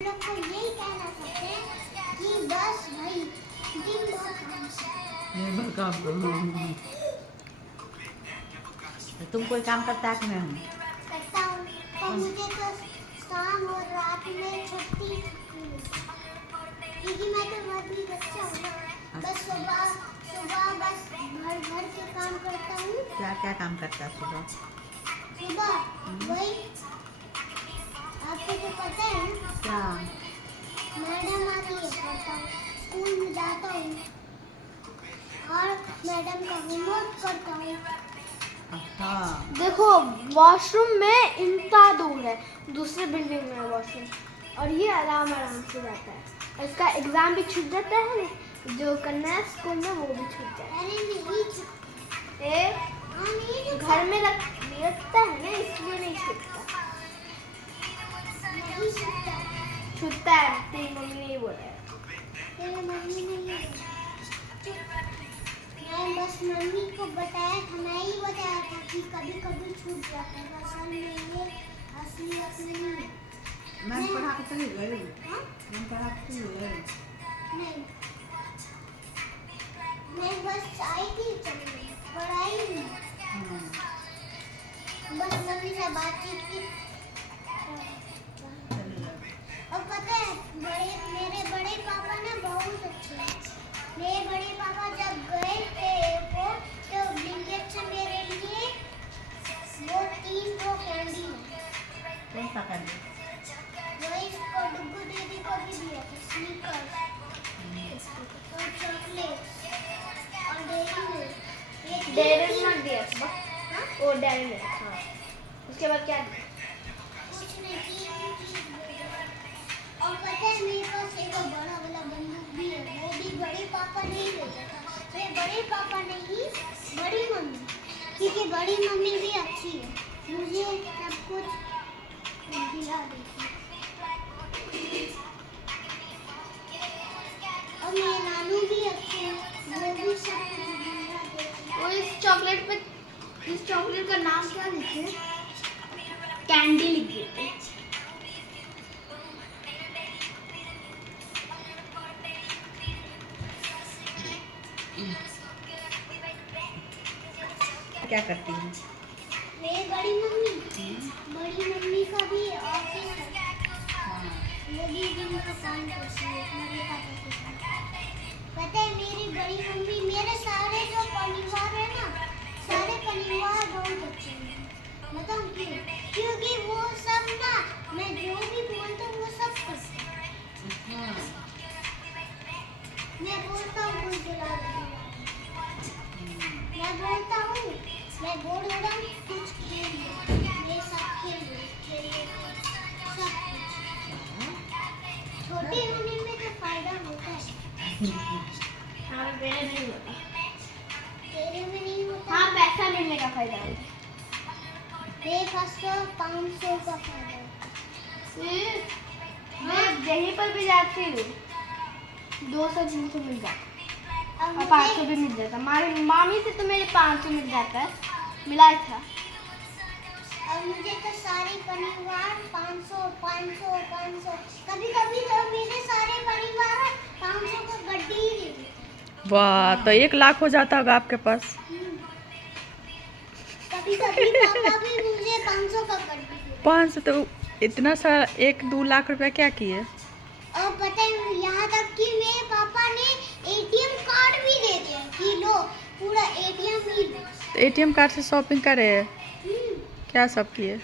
लोग को यही कहना चाहते हैं कि बस भाई दिन भर काम करो। तुम कोई काम करता है कि नहीं? करता हूँ, पर मुझे तो शाम और रात में छुट्टी क्योंकि मैं तो मजबूरी बच्चा हूँ ना। बस सुबह सुबह बस घर के काम करता हूँ। क्या क्या काम करता है सुबह? सुबह वही आपको तो पता है ना। क्या? मैडम आती है, पढ़ता हूँ, स्कूल में जाता हूँ और मैडम का होमवर्क करता हूँ। देखो वॉशरूम में इतना दूर है, दूसरे बिल्डिंग में वॉशरूम, और ये आराम से जाता है। और इसका एग्जाम भी छूट जाता है, जो करना है स्कूल में वो भी छूट जाता है। घर में रखता है ना, इसलिए नहीं छूटता। छूटता है, तेरी मम्मी नहीं बोल रहा है। तेरी मम्मी नहीं, मैं बस मम्मी को बताया था, मैं ही बताया था कि कभी कभी छूट जाता है, असल में ये असलियत नहीं है। मैं पढ़ा के चली गई। मैं पढ़ा के चली गई। नहीं, मैं बस आई थी, चली गई, पढ़ाई नहीं। बस मम्मी से बातचीत की। और पता है मेरे बड़े पापा ना बहुत अच्छे हैं। मेरे बड़े पापा जब गए थे एयरपोर्ट तो ब्लिंकेट से मेरे लिए वो 3 कैंडी है। कौन सा कैंडी? वो इसको डुगू दीदी को भी दिया था, स्नीकर्स और चॉकलेट्स और डेयरी मिल्क दिया था। वो डेयरी मिल्क, हाँ। उसके बाद क्या दिया? कुछ नहीं, और पता है मेरे पास एक बड़ा वाला बंदूक भी है, वो भी बड़े पापा नहीं लेता था। वे बड़े पापा नहीं, बड़ी मम्मी, क्योंकि बड़ी मम्मी भी अच्छी है, मुझे सब कुछ दिला देती है। और मेरे नानू भी अच्छे हैं, वो भी सब कुछ दिला देती है। वो इस चॉकलेट का नाम क्या लिखे? कैंडी लिख देते। क्या करती है? मेरी बड़ी मम्मी का भी ऑफिस है, वो भी दिन का काम करती है मेरे पापा के साथ। पता है मेरी बड़ी मम्मी, मेरे सारे जो परिवार है ना, सारे परिवार बहुत अच्छे हैं। बताऊं क्यों? क्योंकि वो सब ना, मैं जो भी बोलता हूँ वो सब करते हैं। मैं बोलता हूँ कुछ दिला दो, मैं बोलता हूँ, मैं बोल रहा हूँ कुछ खेल लो, मेरे साथ खेल लो, सब कुछ। छोटे होने में तो फायदा होता है। हाँ, मेरे नहीं होता। तेरे में नहीं होता? हाँ, पैसा मिलने का फायदा होता है। मेरे पास तो 500 का फायदा होता है। मैं यहीं पर भी जाती हूँ, 200-300 मिल जाता है और 500 भी मिल जाता है। हमारी मामी से तो मेरे 500 मिल जाता है, मिला था। और मुझे तो सारे परिवार 500 कभी कभी तो मेरे सारे परिवार 500 का गड्डी ही दे देते। वाह, तो 1 लाख हो जाता होगा आपके पास। कभी कभी पापा भी मुझे 500 का गड्डी देते। 500 तो इतना सा 1-2 लाख रुपया क्या किए? और पता है यहाँ तक कि मेरे पापा ने एटीएम कार्ड भी दे दिया कि लो पूरा एटीएम ही लो। तो ATM कार्ड से शॉपिंग करे? क्या सब किए?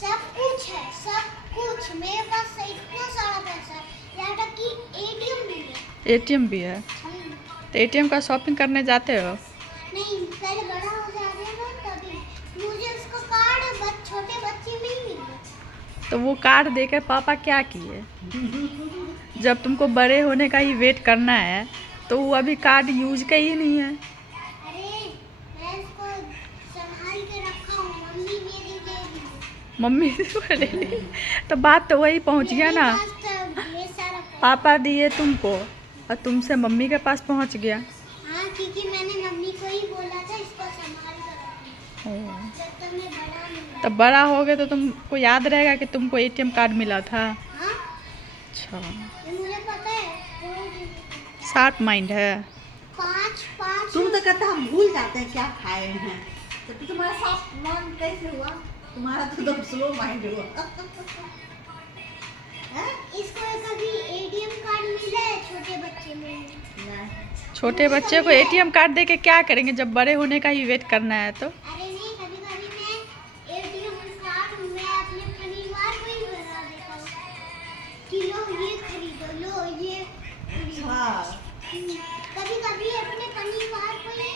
सब कुछ है, सब कुछ मेरे पास इतना सारा पैसा है, यहाँ तक कि एटीएम भी है। ATM भी है? तो ATM का शॉपिंग करने जाते हो? नहीं, पहले बड़ा हो जाते हैं ना तभी। मुझे उसका कार्ड छोटे बच्चे में ही मिल गया। तो वो कार्ड देकर पापा क्या किए? जब तुमको बड़े होने का ही वेट करना है तो वो अभी कार्ड यूज का ही नहीं है। अरे मैं इसको संभाल के रखा हूँ, मम्मी मेरी दे दी। मम्मी से ले ली तो बात तो वही पहुंच गया ना, मेरे पास तो ढेर सारा पैसा। पापा दिए तुमको और तुमसे मम्मी के पास पहुंच गया। हाँ, क्योंकि मैंने मम्मी को ही बोला था इसको संभाल कर रखना जब तक मैं बड़ा नहीं। तब बड़ा हो गए तो तुमको याद रहेगा कि तुमको ATM कार्ड मिला था। हाँ, अच्छा, ये मुझे पता है। शार्प माइंड है। 5 तुम तो कहते हम भूल जाते हैं क्या खाए हैं, तो तुम्हारा साफ मन कैसे हुआ? तुम्हारा तो एकदम स्लो माइंड हुआ। हैं? इसको कभी एटीएम कार्ड मिला है छोटे बच्चे में? नहीं। छोटे बच्चे को एटीएम कार्ड दे के क्या करेंगे जब बड़े होने का ही वेट करना है तो? अरे नहीं, कभी कभी मैं एटीएम कार्ड मैं अपने परिवार को ही बना देता हूँ कि लो ये खरीदो, लो ये खरीदो। हाँ, कभी कभी अपने परिवार को ही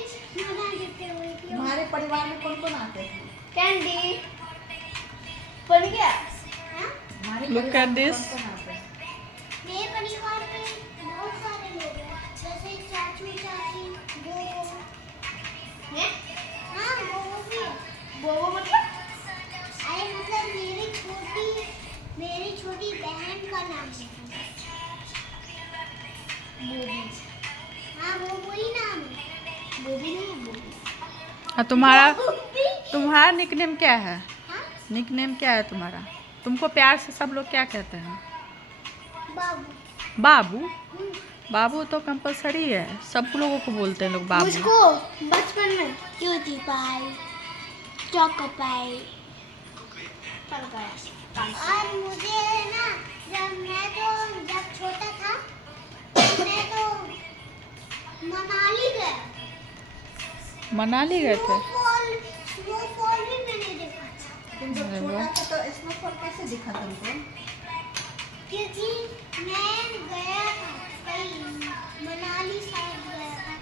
बना देते हो एटीएम। तुम्हारे परिवार में कौन कौन आते हैं? कैंडी बन गया। हाँ? हमारे Look परिवार at में this. कौन-कौन आते हैं? मेरे परिवार में बहुत सारे लोग हैं, जैसे चाचू चाची, वो हैं? हाँ वो भी है। बोबो मतलब? अरे मतलब मेरी छोटी बहन का नाम है बोबी। हाँ वो वही नाम है। बोबी नहीं है, बोबी। हाँ, तुम्हारा बोबी। निकनेम क्या है? हाँ? निकनेम क्या है तुम्हारा? तुमको प्यार से सब लोग क्या कहते हैं? बाबू। बाबू। हम्म। बाबू तो कंपलसरी है, सब लोगों को बोलते हैं लोग बाबू। मुझको बचपन में क्यूटी पाई, चोको पाई और मुझे ना जब छोटा था मैं तो मनाली गया। मनाली गए थे? स्नोफॉल भी मैंने देखा था। तुम जब अरे छोटा वाह। था तो स्नोफॉल कैसे दिखा तुमको? क्योंकि मैं गया था कहीं मनाली साइड गया था,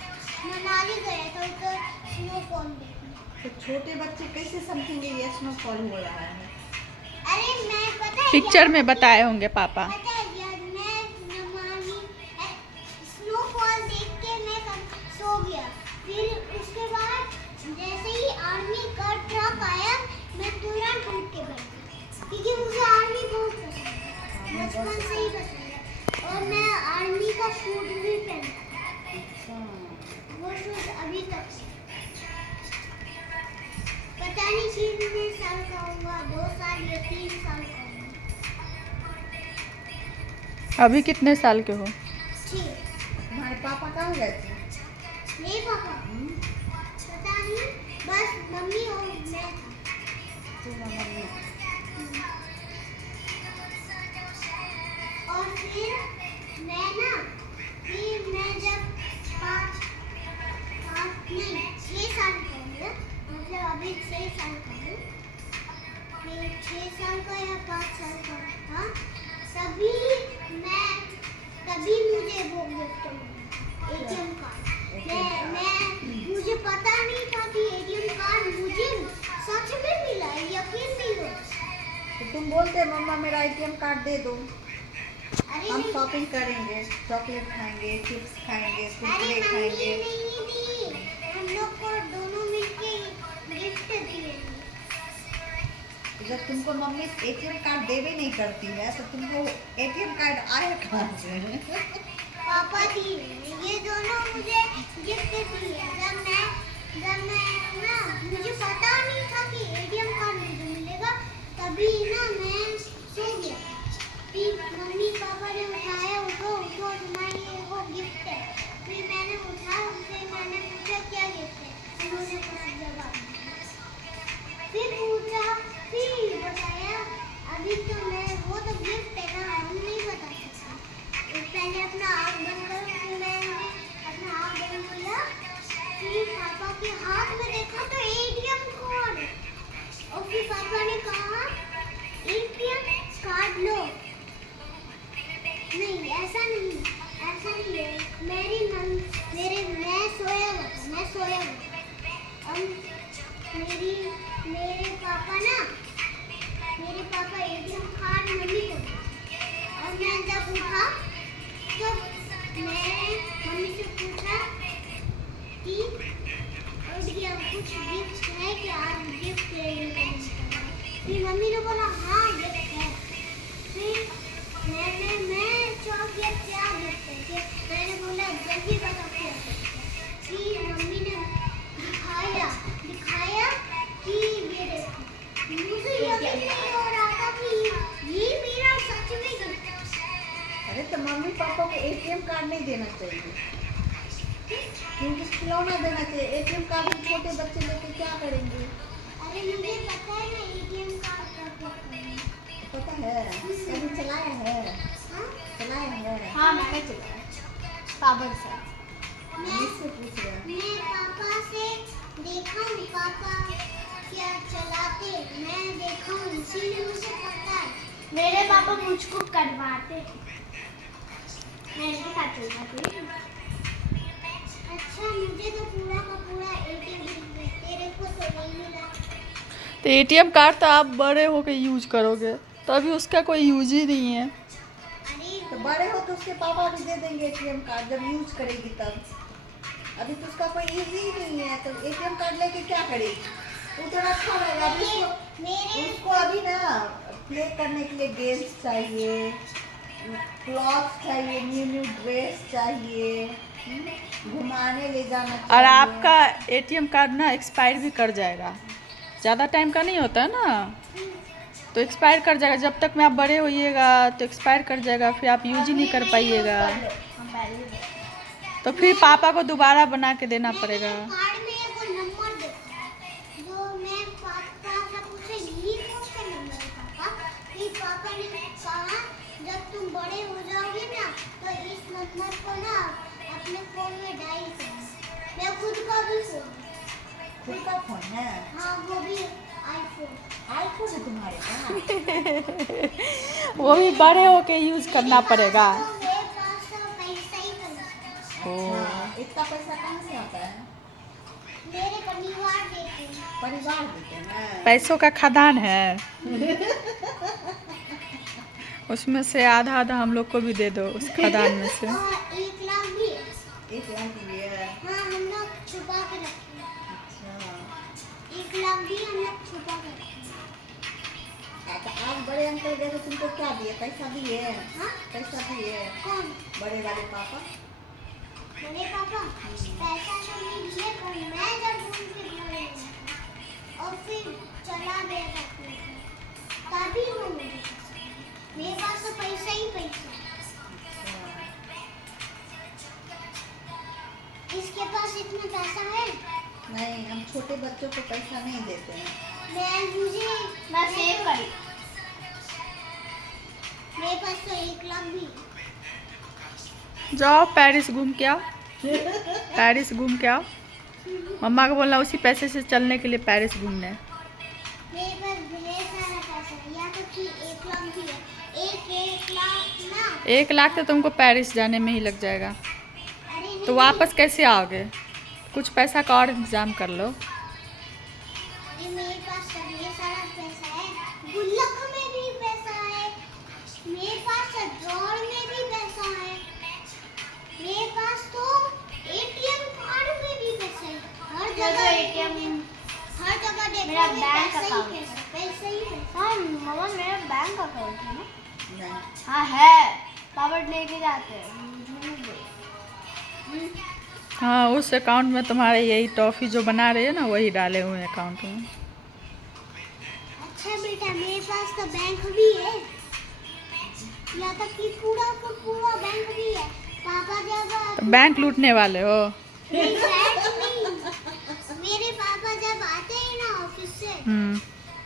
मनाली गया था तो स्नोफॉल देखने। तो छोटे बच्चे कैसे समझेंगे ये स्नोफॉल हो रहा है? अरे मैं पता है पिक्चर में बताए होंगे पापा। पता है यार, मैं मनाली स्नोफॉल देख के मैं सो गया। फिर उसके बाद जैसे ही आर्मी का ट्रक आया मैं तुरंत उठ के बैठ गया, क्योंकि मुझे आर्मी बहुत पसंद है, बचपन से ही पसंद है। और मैं आर्मी का सूट भी पहनता हूँ, वो सूट अभी तक है। पता नहीं कितने साल का होगा, 2 साल या 3 साल का होगा। अभी कितने साल के हो? ठीक। तुम्हारे पापा कहाँ गए थे? नहीं पापा, पता नहीं, बस मम्मी और मैं था। तुम्हारा मम्मी। और फिर मैं जब 6 साल का हूँ, मतलब अभी 6 साल का हूँ, मैं 6 साल का या 5 साल का था, तभी मुझे वो गिफ्ट मिला, एटीएम कार्ड। मुझे पता नहीं था कि एटीएम कार्ड मुझे सच में मिला, यकीन नहीं हो। तो तुम बोलते मम्मा मेरा एटीएम कार्ड दे दो, अरे हम नहीं, शॉपिंग करेंगे, चॉकलेट खाएंगे, चिप्स खाएंगे, अरे कुरकुरे मम्मी खाएंगे। नहीं दी, हम लोग को दोनों मिलके गिफ्ट दिए। तो जब तुमको मम्मी एटीएम कार्ड देवे नहीं करती है तो तुमको एटीएम कार्ड आया कहाँ से? पापा दिए, ये दोनों मुझे गिफ्ट दिए। जब मैं ना, मुझे पता नहीं था कि एटीएम कार्ड मुझे मिलेगा, तभी ना मैं सो गया। फिर मम्मी पापा ने उठाया, उठो तुम्हारे लिए वो गिफ्ट है। फिर मैंने उठाया, उनसे मैंने पूछा क्या गिफ्ट है, उन्होंने कुछ जवाब दिया। फिर पूछा, फिर बताया, अभी तो मैं वो तो गिफ्ट है ना, हम नहीं बता सकते। पहले अपना आँख बंद करो, फिर मैंने अपना आँख बंद किया, फिर पापा के हाथ में देखा तो एटीएम कार्ड। और फिर पापा ने कहा एटीएम कार्ड लो। नहीं ऐसा नहीं है, मैं सोया हुआ था। और मेरे पापा एटीएम कार्ड मम्मी को दिए। और मैं जब उठा तो मैं मम्मी से पूछा कि कुछ गिफ्ट है क्या, आज गिफ्ट लेने को मिलता है। फिर मम्मी ने बोला हाँ गिफ्ट है। फिर मैं चौंक गया, क्या गिफ्ट है? मैंने बोला जल्दी बताओ क्या गिफ्ट है। फिर मम्मी ने दिखाया कि ये देखो, मुझे यकीन नहीं हो रहा था कि ये मेरा अरे तो मम्मी पापा को एटीएम कार्ड नहीं देना चाहिए, क्योंकि खिलौना देना चाहिए। एटीएम कार्ड भी छोटे बच्चे लेके क्या करेंगे? अरे मुझे पता है ना एटीएम कार्ड का क्या करना है। पता है, कभी चलाया है? हाँ? चलाया है? हाँ मैंने चलाया पापा के साथ। इससे पूछ रहे हैं। मैं पापा से देखा हूँ, पापा क्या चलाते मैं देखा हूँ, इसीलिए मुझे पता है। मेरे पापा मुझको करवाते हैं, मैं इनके साथ चलती हूँ। अच्छा मुझे तो पूरा का पूरा एटीएम तेरे को तो नहीं मिला। तो एटीएम कार्ड तो आप बड़े होके यूज करोगे, तो अभी उसका कोई यूज ही नहीं है। अरे तो बड़े हो तो उसके पापा भी दे देंगे एटीएम कार्ड, जब यूज करेगी तब। अभी तो उसका कोई यूज ही नहीं है, तो एटीएम कार्ड लेके क्या करेगी? वो तो रखा रहेगा। अभी उसको अभी ना प्ले करने के लिए गेम्स चाहिए, क्लॉथ्स चाहिए, न्यू न्यू ड्रेस चाहिए, घुमाने ले जाना चाहिए। और आपका एटीएम कार्ड ना एक्सपायर भी कर जाएगा, ज़्यादा टाइम का नहीं होता है ना, तो एक्सपायर कर जाएगा। जब तक में आप बड़े होइएगा तो एक्सपायर कर जाएगा, फिर आप यूज ही नहीं कर पाइएगा, हम पहले ही गए। तो फिर पापा को दोबारा बना के देना पड़ेगा। कार्ड में एक नंबर देखा जो मैं पापा से पूछे ये कौन सा नंबर है पापा। फिर पापा ने कहा जब तुम बड़े हो जाओगे ना तो इस नंबर को ना अपने फोन में डायल करना। मैं खुद का भी फोन, खुद का फोन है? हाँ वो भी आईफोन। आईफोन है तुम्हारे पास? वो भी बड़े होके यूज करना पड़ेगा। तो मेरे पास तो पैसा ही कम है। अच्छा, इतना पैसा कहाँ से आता है? मेरे परिवार देते हैं। परिवार देते हैं। पैसों का खदान है, उसमें से आधा आधा हम लोग को भी दे दो उस खदान में से। और 1 लाख भी है। 1 लाख भी है? हाँ हम लोग छुपा के रखे हैं। अच्छा। 1 लाख भी हम लोग छुपा के रखे हैं। तो आप बड़े अंकल गए तो तुमको क्या दिए? पैसा दिए? हाँ? पैसा दिए? कौन? बड़े वाले पापा? बड़े पापा पैसा तो नहीं दिए, पर मैं जब उनके घर गया था और फिर चला गया था अपने घर, तभी वो मुझे पैसा दिए। मेरे पास तो पैसा ही पैसा है। इसके पास इतना पैसा है। नहीं, हम छोटे बच्चों को पैसा नहीं देते हैं। मैं सेव करी। मेरे पास तो 1 लाख भी है। जाओ पेरिस घूम के आओ, पेरिस घूम के आओ। मम्मा को बोलना उसी पैसे से चलने के लिए पेरिस घूमने। मेरे पास ढेर सारा पैसा है, या तो कि 1 लाख भी है। 1 लाख ना। 1 लाख तो तुमको पेरिस जाने में ही लग जाएगा, अरे नहीं, तो वापस कैसे आओगे? कुछ पैसा का और इंतजाम कर लो। अरे मेरे पास तो ढेर सारा पैसा है। गुल्लक में भी पैसा है, मेरे पास तो ड्रॉर में भी पैसा है, मेरे पास तो एटीएम कार्ड में भी पैसा है। हर जगह ATM हर जगह मेरा देखोगे बैंक पैसा ही अकाउंट। पैसा, पैसा ही पैसा। हाँ मामा मेरा बैंक अकाउंट है ना। नहीं। हाँ है, पापा लेके जाते हैं। झूठ नहीं बोल। हाँ, उस अकाउंट में तुम्हारे यही टॉफ़ी जो बना रहे हैं ना, वही डाले हुए हैं अकाउंट में। अच्छा बेटा मेरे पास तो बैंक भी है, या तक कि पूरा का पूरा बैंक भी है। पापा जब तो बैंक लूटने वाले हो? नहीं, नहीं, मेरे पापा जब आते हैं ना ऑफिस से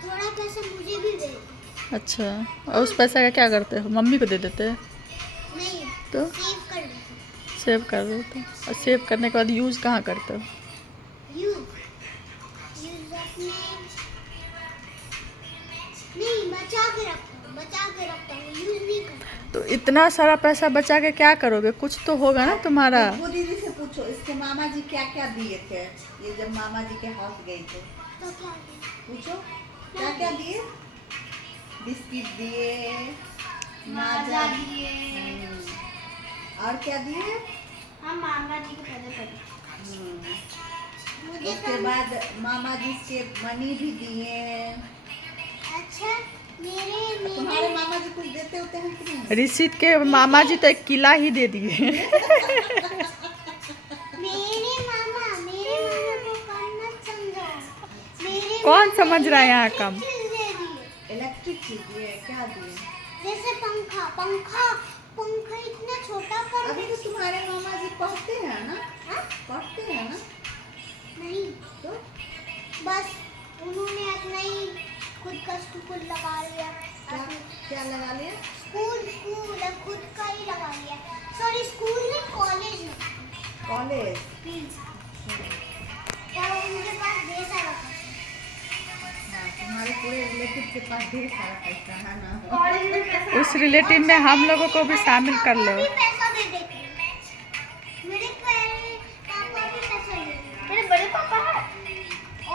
थोड़ा पैसा मुझे भी दे देते। अच्छा, और उस पैसा का क्या करते हो? मम्मी को दे देते हैं? नहीं तो सेव कर देते। सेव कर देते हो, और सेव करने के बाद यूज़ कहाँ करते हो? यूज अपने नहीं बचा के रखता हूँ, यूज नहीं करता हूँ। तो इतना सारा पैसा बचा के क्या करोगे? कुछ तो होगा ना तुम्हारा। वो दीदी से पूछो इसके मामा जी क्या क्या दिए थे ये जब मामा जी के हाथ गए थे। तो क्या किया? पूछो क्या क्या दिए? बिस्किट दिए, माजा दिए। और क्या दिए? हम मामा जी के पहले पढ़े। मुझे उसके बाद मामा जी के मनी भी दिए। अच्छा मेरे तुम्हारे मामा जी कुछ देते होते हैं कि नहीं? ऋषित के मामा जी तो 1 किला ही दे दिए। मेरे मामा को कम मत समझो। मेरे कौन मामा समझ रहा है यहाँ कम? इलेक्ट्रिक चीज़ दे दिए। इलेक्ट्रिक चीज दिए? क्या दिए? जैसे पंखा ही तुम्हारे मामा जी पढ़ते हैं ना? हाँ? पढ़ते हैं ना? नहीं, तो बस उन्होंने अपना ही खुद का स्कूल लगा लिया। क्या क्या लगा लिया? स्कूल अब खुद का ही लगा लिया। सॉरी, स्कूल नहीं, कॉलेज। कॉलेज। और उनके पास ढेर सारा पैसा। हाँ, तुम्हारे पूरे रिलेटिव के पास ढेर सारा पैसा है ना? कॉलेज में पैसा उस रिलेटिव में हम लोगों को भी शामिल कर लो। पापा भी पैसा दे देते हैं। मेरे पापा भी पैसा दे देते हैं। मेरे बड़े पापा है।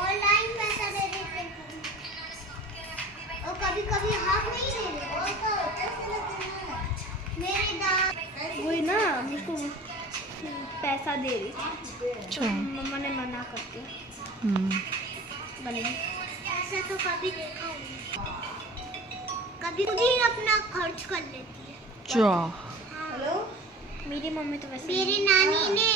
ऑनलाइन पैसा दे देते हैं। और कभी कभी हाथ नहीं दे देते। और क्या कैसे लेते हैं? मेरे दादा वही ना मुझको पैसा दे रही थी, अच्छा। मम्मा ने मना कर दिया। हम्म, बनी ऐसा तो कभी देखा नहीं। कभी खुद ही अपना खर्च कर लेती है। अच्छा। हाँ। हेलो? मेरी मम्मी तो वैसे मेरी नानी ने